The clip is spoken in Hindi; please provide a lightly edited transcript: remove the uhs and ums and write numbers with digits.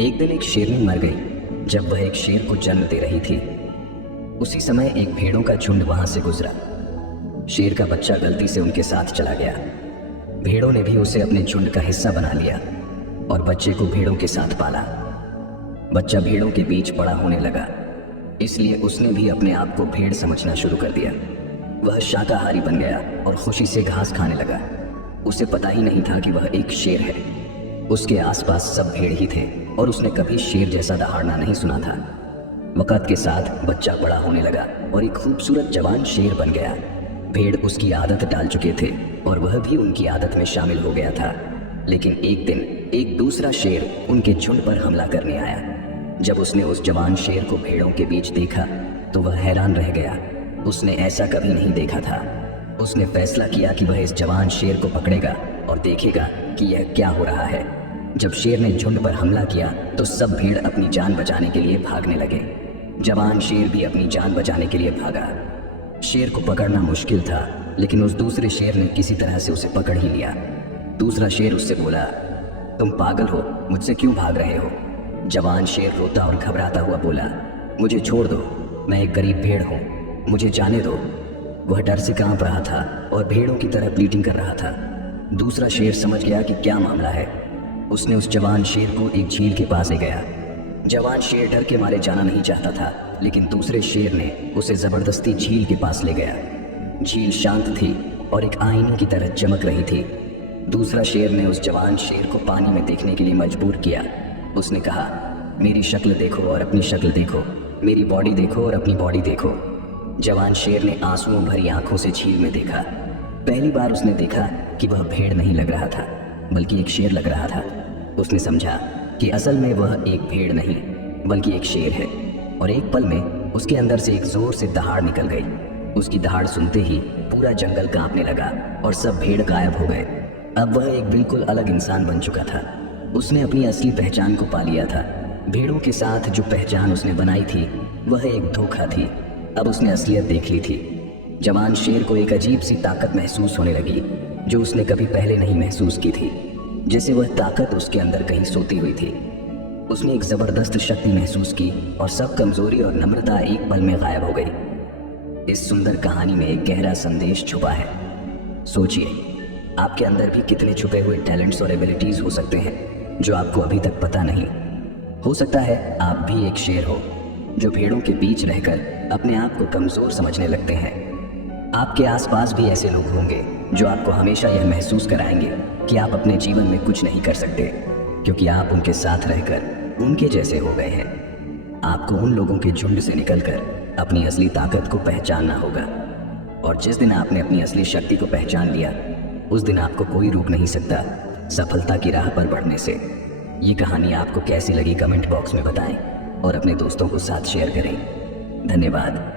एक दिन एक शेरनी मर गई जब वह एक शेर को जन्म दे रही थी। उसी समय एक भेड़ों का झुंड वहां से गुजरा। शेर का बच्चा गलती से उनके साथ चला गया। भेड़ों ने भी उसे अपने झुंड का हिस्सा बना लिया और बच्चे को भेड़ों के साथ पाला। बच्चा भेड़ों के बीच बड़ा होने लगा, इसलिए उसने भी अपने आप को भेड़ समझना शुरू कर दिया। वह शाकाहारी बन गया और खुशी से घास खाने लगा। उसे पता ही नहीं था कि वह एक शेर है। उसके आसपास सब भेड़ ही थे और उसने कभी शेर जैसा दहाड़ना नहीं सुना था। वक्त के साथ बच्चा बड़ा होने लगा और एक खूबसूरत जवान शेर बन गया। भेड़ उसकी आदत डाल चुके थे और वह भी उनकी आदत में शामिल हो गया था। लेकिन एक दिन एक दूसरा शेर उनके झुंड पर हमला करने आया। जब उसने उस जवान शेर को भेड़ों के बीच देखा तो वह हैरान रह गया। उसने ऐसा कभी नहीं देखा था। उसने फैसला किया कि वह इस जवान शेर को पकड़ेगा और देखेगा कि यह क्या हो रहा है। जब शेर ने झुंड पर हमला किया तो सब भेड़ अपनी जान बचाने के लिए भागने लगे। जवान शेर भी अपनी जान बचाने के लिए भागा। शेर को पकड़ना मुश्किल था, लेकिन उस दूसरे शेर ने किसी तरह से उसे पकड़ ही लिया। दूसरा शेर उससे बोला, तुम पागल हो, मुझसे क्यों भाग रहे हो? जवान शेर रोता और घबराता हुआ बोला, मुझे छोड़ दो, मैं एक गरीब भेड़ हूँ, मुझे जाने दो। वह डर से कांप रहा था और भेड़ों की तरह प्लीटिंग कर रहा था। दूसरा शेर समझ गया कि क्या मामला है। उसने उस जवान शेर को एक झील के पास ले गया। जवान शेर डर के मारे जाना नहीं चाहता था, लेकिन दूसरे शेर ने उसे जबरदस्ती झील के पास ले गया। झील शांत थी और एक आईने की तरह चमक रही थी। दूसरा शेर ने उस जवान शेर को पानी में देखने के लिए मजबूर किया। उसने कहा, मेरी शक्ल देखो और अपनी शक्ल देखो, मेरी बॉडी देखो और अपनी बॉडी देखो। जवान शेर ने आंसुओं भरी आंखों से झील में देखा। पहली बार उसने देखा कि वह भेड़ नहीं लग रहा था, बल्कि एक शेर लग रहा था। उसने समझा कि असल में वह एक भेड़ नहीं बल्कि एक शेर है। और एक पल में उसके अंदर से एक जोर से दहाड़ निकल गई। उसकी दहाड़ सुनते ही पूरा जंगल कांपने लगा और सब भेड़ गायब हो गए। अब वह एक बिल्कुल अलग इंसान बन चुका था। उसने अपनी असली पहचान को पा लिया था। भेड़ों के साथ जो पहचान उसने बनाई थी वह एक धोखा थी। अब उसने असलियत देख ली थी। जवान शेर को एक अजीब सी ताकत महसूस होने लगी जो उसने कभी पहले नहीं महसूस की थी, जैसे वह ताकत उसके अंदर कहीं सोती हुई थी। उसने एक जबरदस्त शक्ति महसूस की और सब कमजोरी और नम्रता एक पल में गायब हो गई। इस सुंदर कहानी में एक गहरा संदेश छुपा है। सोचिए, आपके अंदर भी कितने छुपे हुए टैलेंट्स और एबिलिटीज हो सकते हैं जो आपको अभी तक पता नहीं। हो सकता है आप भी एक शेर हो जो भेड़ों के बीच रहकर अपने आप को कमजोर समझने लगते हैं। आपके आसपास भी ऐसे लोग होंगे जो आपको हमेशा यह महसूस कराएंगे कि आप अपने जीवन में कुछ नहीं कर सकते, क्योंकि आप उनके साथ रहकर उनके जैसे हो गए हैं। आपको उन लोगों के झुंड से निकलकर अपनी असली ताकत को पहचानना होगा। और जिस दिन आपने अपनी असली शक्ति को पहचान लिया, उस दिन आपको कोई रोक नहीं सकता सफलता की राह पर बढ़ने से। ये कहानी आपको कैसी लगी कमेंट बॉक्स में बताएं और अपने दोस्तों को साथ शेयर करें। धन्यवाद।